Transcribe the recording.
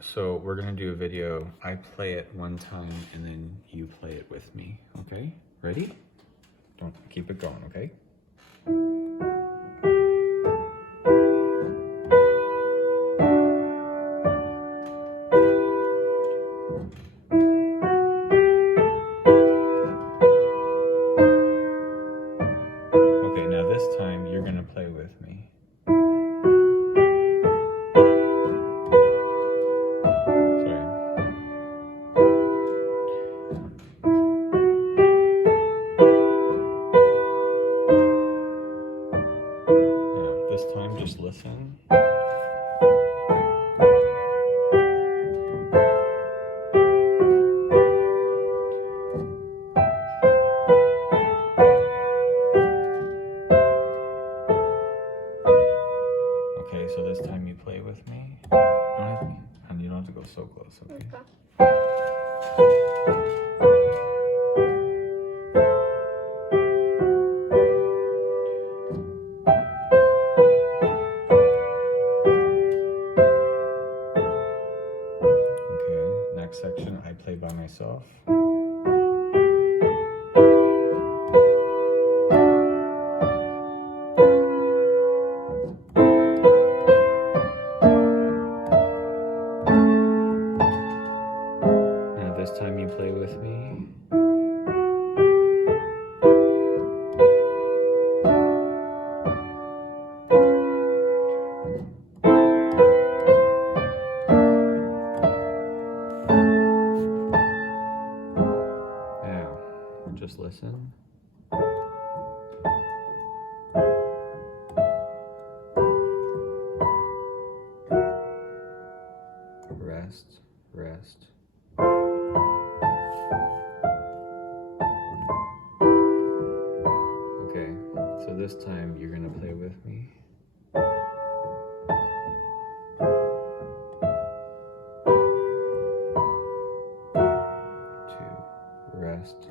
So we're gonna do a video. I play it one time and then you play it with me, okay? Ready? Don't keep it going, okay? Okay, now this time you're gonna play with me. This time, just listen. Okay, so this time you play with me. And you don't have to go so close, okay? Next section, I play by myself. Now this time you play with me. Just listen. Rest, rest. Okay, so this time you're gonna play with me. Two, rest.